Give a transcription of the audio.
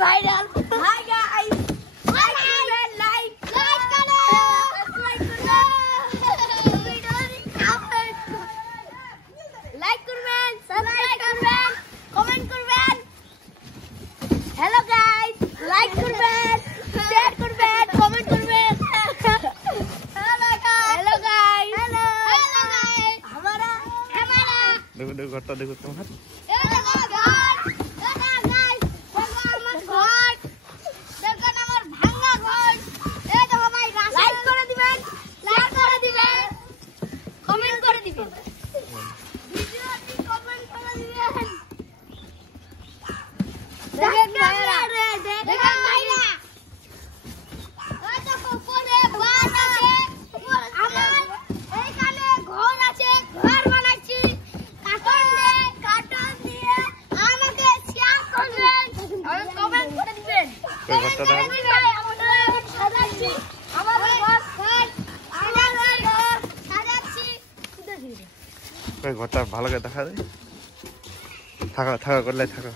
Viral. Hi guys, like করবেন, like করবেন, subscribe করবেন, কমেন্ট করবেন। হ্যালো গাইস, লাইক করবেন, শেয়ার করবেন, কমেন্ট করবেন। হ্যালো গাইস, হ্যালো গাইস, हमारा देखो देखो घरटा देखो तुम्हार ঘরটা ভালো করে দেখা যায় থাকা থাকা করলে থাকা